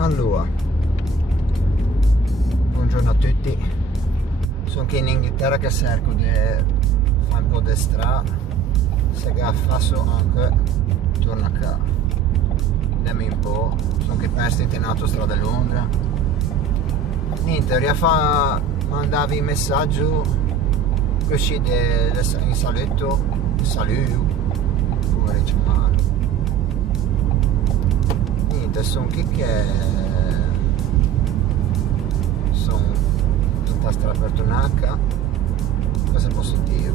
Allora, buongiorno a tutti. Sono qui in Inghilterra che cerco di fare un po' di strada. Se che faccio anche torno a casa. Dammi un po'. Sono qui perso in autostrada a Londra. Niente, mandavi un messaggio così in saluto, come dice male. Niente, sono qui che sono in tastra per tornare. Cosa posso dire?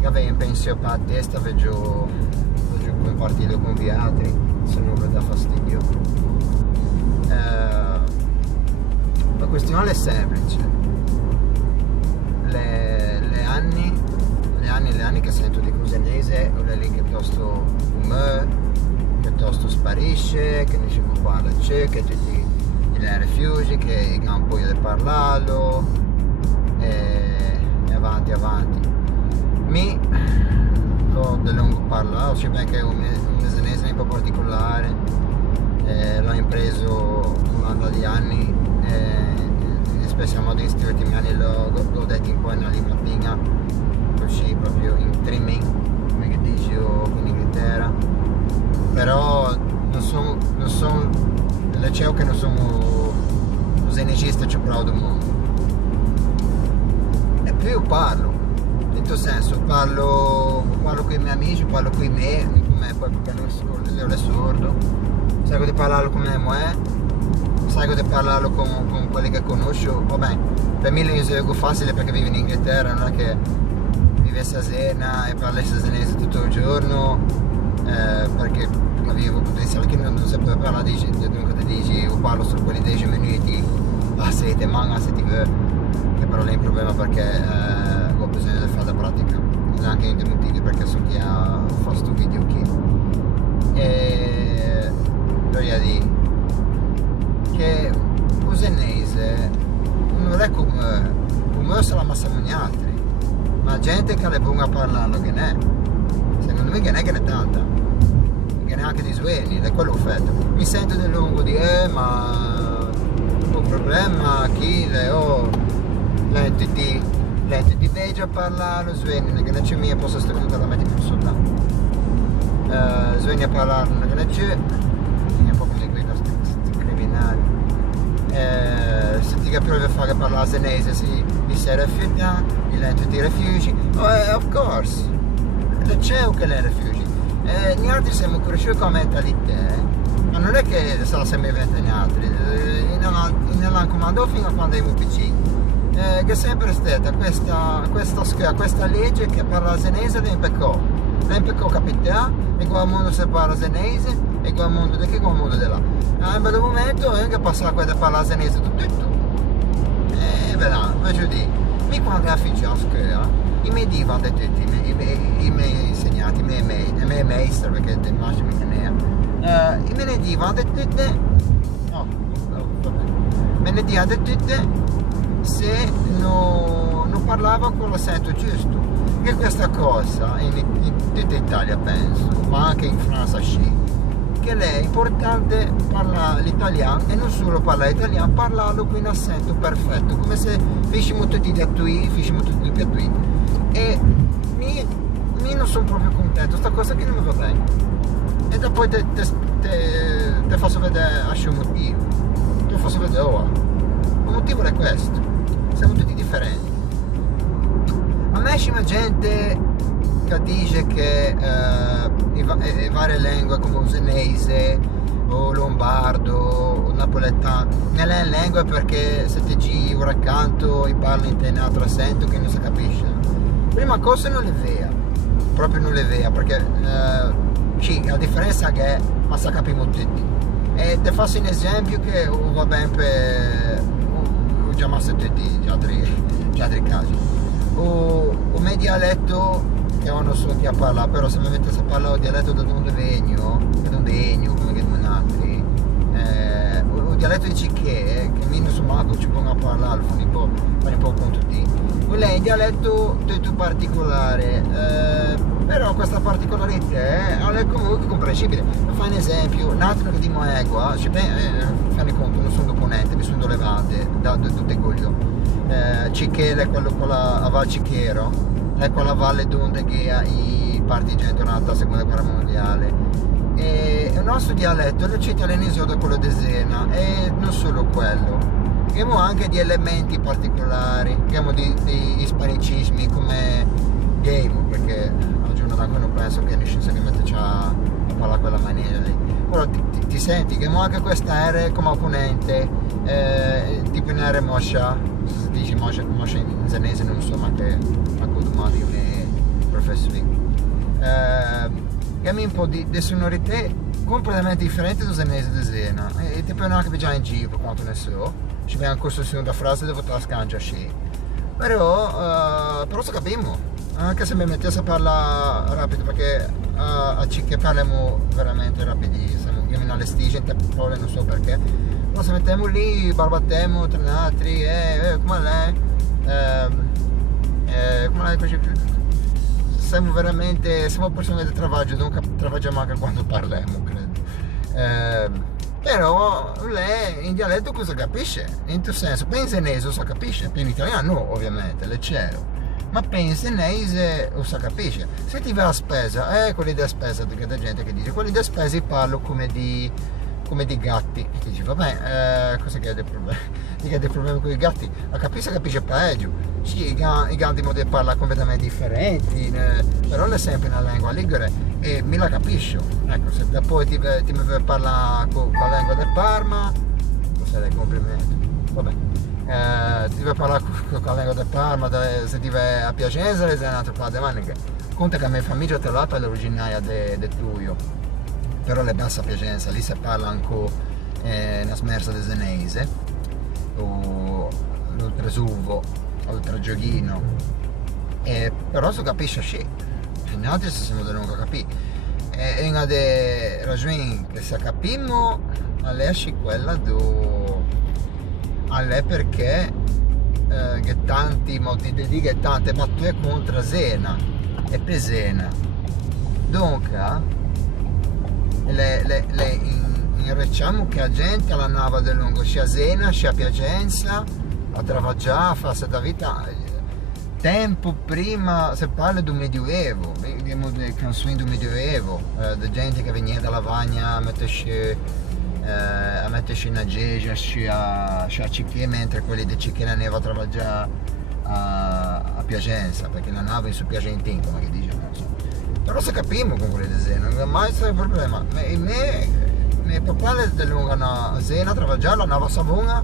Che avevo in pensione per la testa, vedo come partire con gli altri, se non mi dà fastidio. La questione è semplice. Le anni che sento di Cosenese, è lì che piuttosto piuttosto sparisce, che nessuno parla c'è, che tutti i rifugi, che non vogliono parlarlo, e avanti. Mi l'ho di lungo parlato, c'è ben che è un mesenese un po' particolare, l'ho impreso durante gli anni, specialmente in questi ultimi anni l'ho detto un po' in mattina, così proprio in trimming, come che dici in Inghilterra, però non sono liceo che non sono musicista più bravo del mondo, e più parlo, in questo senso parlo con i miei amici, parlo con me poi perché non è sordo, cerco di parlarlo come è, cerco di parlarlo con quelli che conosco. Vabbè, per me è facile perché vivo in Inghilterra, non è che vivo a Cesena e parlo cesenese tutto il giorno, perché avevo potenziale che non si può parlare dunque ti dici io parlo solo quelli 10 minuti a settimana se ti vuoi, che però è un problema perché ho bisogno di fare la pratica, ed anche in dei motivi perché so che fa questo video qui, e voglio dire che Cosenese non è come se la massamo gli altri, ma gente che è buona a parlarlo che ne è, secondo me che ne è tanta, che neanche di suoni, ed è quello fatto. Mi sento di lungo di ma un problema chi l'entity veggio a parlare suoni, che non c'è mia posso stare da metti più sotto, suoni a parlare che non c'è, è un po' come questi criminali, se ti capisci fare parlare senese si rifiuta, il entity rifugi, of course, c'è che le rifugi. Gli altri siamo cresciuti con mentalità, ma non è che se la siamo inventati gli altri, non comando fino a quando siamo piccini, che è sempre stata questa legge che parla senese l'impeccò capità, e quel mondo si parla senese, e quel mondo di che quel mondo di là. A un bel momento è che passa a parlare senese tutto. E vedrà, voglio dire, mi quando è figlio a scuola, i miei divan di tutti, i miei insegnanti, i miei maestri, perché immagino che ne è, i miei divan di tutte, me ne divan di tutte se non parlava con l'accento giusto, che questa cosa in tutta Italia penso, ma anche in Francia sì, che è importante parlare l'italiano, e non solo parlare l'italiano, parlarlo con un accento perfetto, come se fossimo tutti di Atui, e mi non sono proprio contento, sta cosa che non mi va bene, e poi te faccio vedere un motivo, te faccio vedere il motivo è questo, siamo tutti differenti. A me c'è gente che dice che le varie lingue come il senese o lombardo o napoletano non è lingue perché se ti giri ora accanto e parli in un altro accento che non si capisce. Prima cosa non le vea, proprio non le vea, perché sì, la differenza è che ma sa capiamo tutti, e ti faccio un esempio che va bene per ho già messo tutti gli altri casi. O mio dialetto che non so chi a parlare, però se mi mettesse a parlare il dialetto da donde vengo, come che non altri, il dialetto di Cicché, che mi non so manco ci pongo a parlare, fare un po' con tutti, quello è un dialetto tutto particolare, però questa particolarità è comunque comprensibile. Fai un esempio, un altro che di Moegua, fai conto, non sono doponente, mi sono levate da tutte quello. Cichele, quello con la Val Cichero, è quella valle dove i partigiani durante la seconda guerra mondiale. E il nostro dialetto è italianizzato da quello di Zena, e non solo quello. Abbiamo anche di elementi particolari, abbiamo di ispanicismi come game, perché al giorno d'oggi non penso che nessuno se ne mette a parlare quella maniera lì. Però ti senti che abbiamo anche questa R come opponente, tipo in R moscia, si dice moscia in zenese, non so, ma che domani un professore. Abbiamo un po' di sonorità completamente differenti da zenese di Zena, e ti puoi anche già in giro, per quanto ne so. Ci viene una costruzione da frase dove te la scancia sì, però se capiamo, anche se mi mettessi a parlare rapido, perché a che parliamo veramente rapidissimo, io mi allestisco in tempo parole, non so perché, però se mettiamo lì, barbattiamo tra l'altri, come lei, siamo persone di travaggio, non travaggiamo anche quando parliamo, credo. Però lei in dialetto cosa capisce? In tuo senso, pensa in ese lo capisce, in italiano no, ovviamente, leggero, ma pensa in ese lo capisce. Se ti va a spesa, quelli della spesa, che c'è gente che dice, quelli della spesa parlo come di gatti, e ti dici, vabbè, cosa che ha dei problemi? Che ha dei problemi con i gatti? La capisce peggio. Sì, i gatti parlano completamente differenti, però è sempre una lingua ligure e mi la capisco. Ecco, se poi ti mi parlare con la lingua del Parma, questo è il complimento. Vabbè, ti devi parlare con la lingua del Parma, se ti vai a Piacenza, è un altro paio di maniche. Conta che la mia famiglia tra l'altro è originaria di Tuio, però le bassa a Piacenza, lì si parla anche una smersa di Zenese, o l'oltresuvo, oltre giochino, però si capisce sì, e noi altri siamo da non capire, e una delle ragioni che se capiamo è quella è perché che tanti molti dediche tante battute contro Zena e Pesena, dunque diciamo che la gente alla nava del lungo sia Zena sia Piacenza a travagliare, a farsi da vita tempo prima, si parla del Medioevo, abbiamo delle canzoni del Medioevo, di gente che veniva dalla Vagna a mettersi in aggegia, a Cicché, mentre quelli di Cicché ne va a travagliare a Piacenza, perché la nave è su Piacentin, come che dice, non so. Però se capiamo con quelli di Zena, non è mai stato un problema. I papà dell'unga a Zena a travagliare la nave Savona,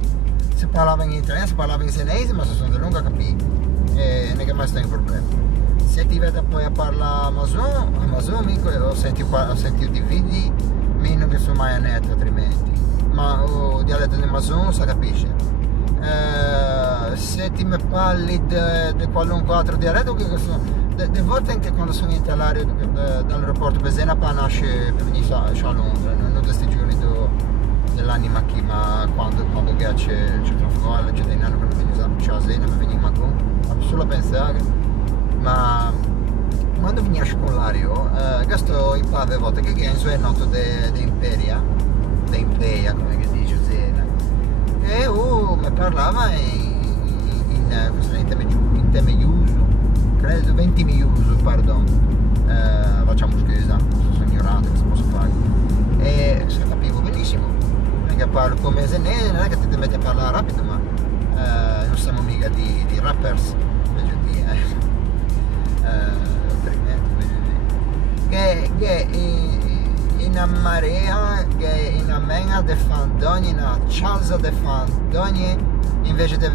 si parlava in italiano, si parlava in senese, ma si sono di lunga capito, e non è mai stato un problema. Se ti vede poi a parlare Amazon ho sentito di video, meno che sono mai a netto altrimenti, ma il dialetto di Amazon si capisce. Se ti mi parli di qualunque altro dialetto, delle volte anche quando sono in talario dall'aeroporto per Zena per nascere per venire a Londra, non questi giorni dell'anima qui, ma quando c'è traforo, c'è dei nani che non vengono a Zena, ma vengono a solo pensare, ma quando veniva a scolario, questo imparo a volte che Genzo è noto di Imperia, come che dice Zena, e mi parlava in temeiuso, credo 20 miuso, pardon, facciamo scusa, sono ignorante, cosa posso fare, e se capivo benissimo. Che parlo come senese, non è che ti metti a parlare rapido, ma non siamo mica di rappers, voglio dire, che in una marea, che in una mena di fandogne, in una cialza di fandogne, invece di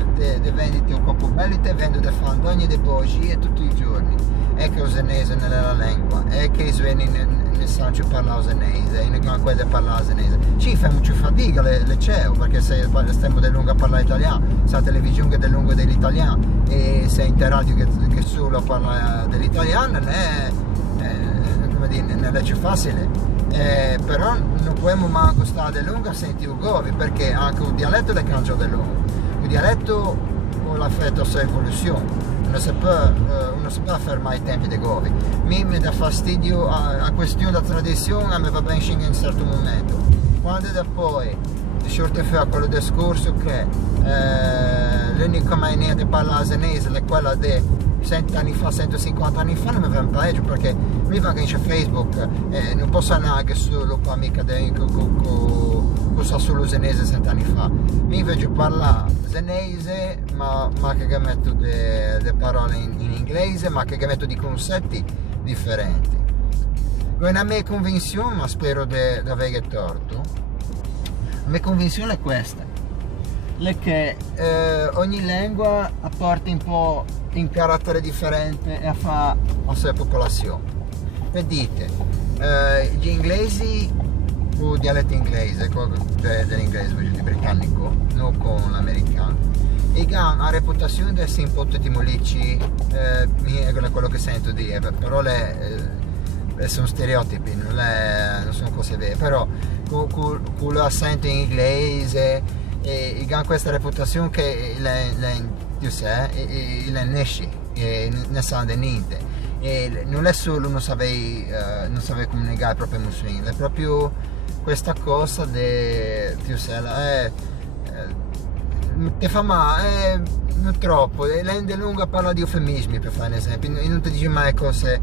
vendere un copo bello, ti vendo di fandogne, di bugie tutti i giorni. È che il senese nella lingua, è che i suoni nel Sancio parla senese, in Ganquede parla senese. Ci fa molto fatica le CEO, perché se stiamo del lungo a parlare italiano, se la televisione del lungo dell'italiano, e se in radio che solo parla dell'italiano, non è più facile. Però non possiamo manco stare del lungo a sentire ugovi, perché anche il dialetto è cambia del lungo. Il dialetto ha fatto la sua evoluzione. non si può fermare i tempi dei govi. Mi dà fastidio a questione da tradizione, a me va bene in un certo momento. Quando da poi short fa quello discorso che l'unica maniera di parlare senese è quella di 100 anni fa, 150 anni fa, non mi va peggio, perché mi va che c'è Facebook, non posso andare solo qua mica con solo senese 100 anni fa. Mi vedo parlare senese, ma che metto le parole in inglese, ma che metto di concetti differenti. La mia convinzione, ma spero di avere torto, la mia convinzione è questa, è che ogni lingua apporta un po' un carattere differente e fa la sua popolazione. Vedete, gli inglesi, o dialetto inglese, dell'inglese britannico, non con l'americano, e hanno la reputazione di essere un po' tutti mollicci, è quello che sento dire, però sono stereotipi, non sono cose vere, però con l'accento in inglese e hanno questa reputazione che tu sai, nesce, ne sa di niente, e non è solo non sapere comunicare proprio musulmani, è proprio questa cosa di tu sai, ti fa male, non troppo, lei di lunga parla di eufemismi, per fare un esempio, e non ti dice mai cose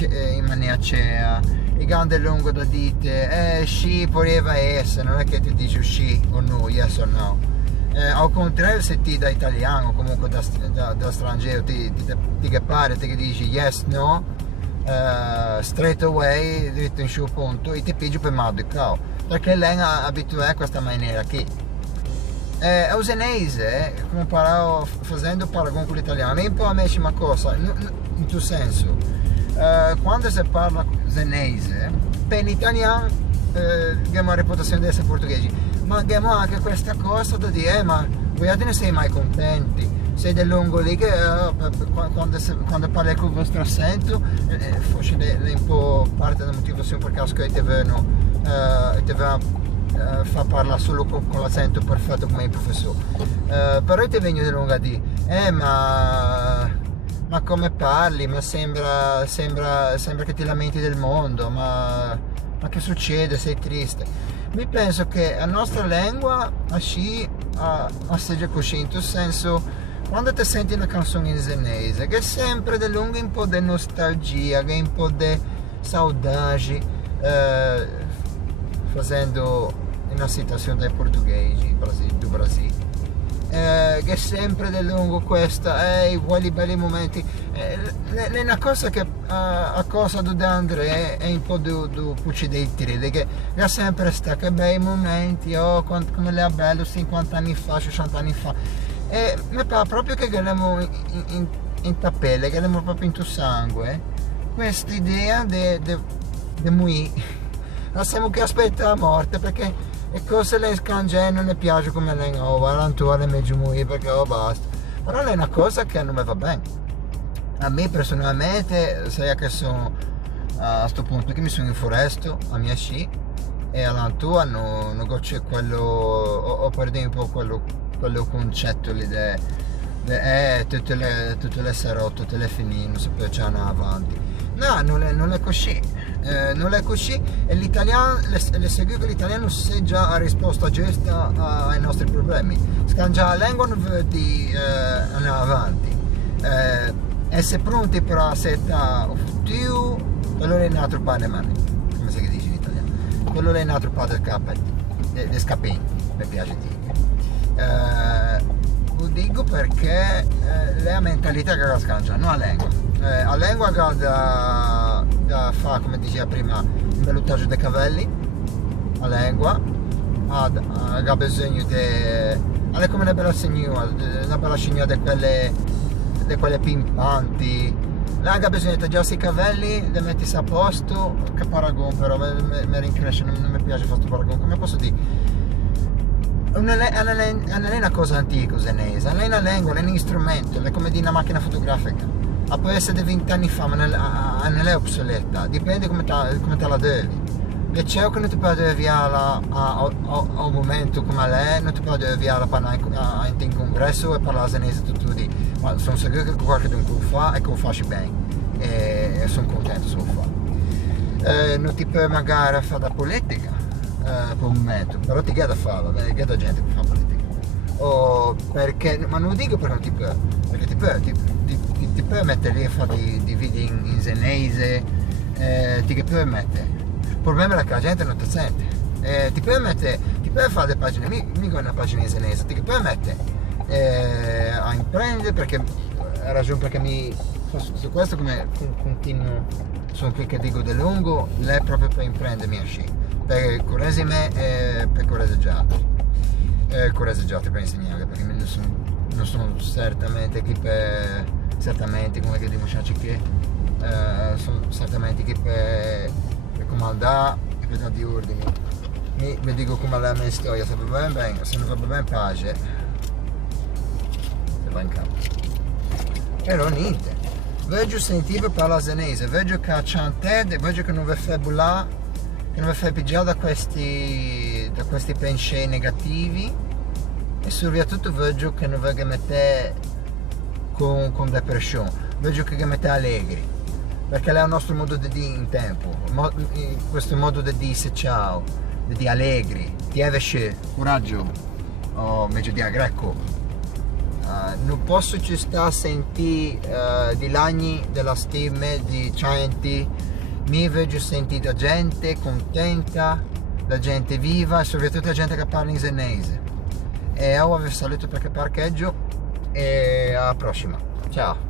in maniera cea, e grande lungo da dite, sì, poteva essere, non è che ti dice sì o no, yes o no. Al contrario, se ti da italiano, comunque da straniero, ti pare, ti dici yes, no, straight away, dritto in su punto, e ti pigli per male, perché lei è abituata a questa maniera qui. Al senese, come parlavo facendo paragone con l'italiano, è un po' la medesima cosa, in tuo senso. Quando si parla senese, per l'italiano abbiamo la reputazione di essere portoghesi, ma abbiamo anche questa cosa da dire, ma voi non siete mai contenti, siete lungo lì che quando parli con il vostro accento, forse è un po' parte della motivazione per caso che ti vengono fa parlare solo con l'accento perfetto come il professore, però ti vengono di lungo a dire, ma come parli, ma sembra che ti lamenti del mondo, ma che succede, sei triste. Mi penso che la nostra lingua assaggia così, in senso, quando ti senti una canzone in senese, che è sempre di lungo un po' di nostalgia, che è un po' di saudade, facendo una citazione dai portoghesi do Brasile. Che è sempre di lungo questa, quali belli momenti, è una cosa che a cosa do Andrea è un po' do pucci dei tiri, che ha sempre sta che bei momenti, come le ha bello 50 anni fa, 60 anni fa, e mi pare proprio che abbiamo in tapelle, che abbiamo proprio in tuo sangue questa idea di morire, la siamo che aspetta la morte, perché e cose le scange non ne piace come lei, l'antuale è meglio morire perché basta, però è una cosa che non mi va bene. A me personalmente, sai che sono a questo punto che mi sono in foresta a mia sci, e all'antua non c'è quello, ho perduto un po' quello concetto lì tutte le serate, tutte le finite, non si può già andare avanti. No, non è così. Non è così, e l'italiano, le seguo che l'italiano sia già la risposta giusta ai nostri problemi. Scangia la lingua non vuol dire andare avanti. Essere pronti per accettare il futuro, quello è un altro pane di mani, come si dice in italiano. Quello è un altro pane di scappini, mi piace dire. Lo dico perché è la mentalità che la scangia, non la lingua. La lingua che da fare, come diceva prima, il ballottaggio dei cavalli, la lingua ha bisogno di, è come una bella signora di quelle pimpanti, là ha bisogno di tagliarsi i cavalli, di mettersi a posto, che paragone, però mi rincresce, non mi piace fare questo paragone, come posso dire? Non è una cosa antica, senese, non è una lingua, non è un strumento, è come di una macchina fotografica. Può essere di 20 anni fa, ma non è obsoleta, dipende come te la devi. liceo che non ti può avviare a un momento come lei, non ti può avviare a parlare in congresso e parlare senese tutto di, ma sono sicuro che qualcuno lo fa e che lo faccia bene e sono contento se lo fa. Non ti può magari fare da politica per un momento, però ti chiede a farlo, ti chiede gente che fa politica. O perché, ma non lo dico perché non ti può, perché ti può mettere lì a fare dei video in senese, ti può mettere. Il problema è che la gente non ti sente. Ti puoi fare delle pagine, mica una pagina in senese, ti puoi mettere a imprendere perché ha ragione perché su questo come continuo, sono qui che dico di lungo, lei è proprio per imprendermi a sci, per corresi me e per correggiati per insegnare, perché non sono certamente qui per, certamente come che diciamo che sono certamente qui per comandare e per dare ordini. Vi dico come la mia storia, se va bene, se non va bene pace, se va in campo. Però niente, vedo sentire parlare senese, vedo che c'è te, vedo che non vi fai bullare, che non vi fai pigiare da questi pensieri negativi e soprattutto vedo che non vi mettete con depressione, vedo che vi mettete allegri. Perché è il nostro modo di dire in tempo, questo modo di dire ciao, di dire allegri, di avere coraggio, o meglio di greco. Non posso ci stare a sentire di lagni della stima di gente, mi vedo sentire da gente contenta, la gente viva e soprattutto la gente che parla in senese. E ora vi saluto perché parcheggio e alla prossima, ciao!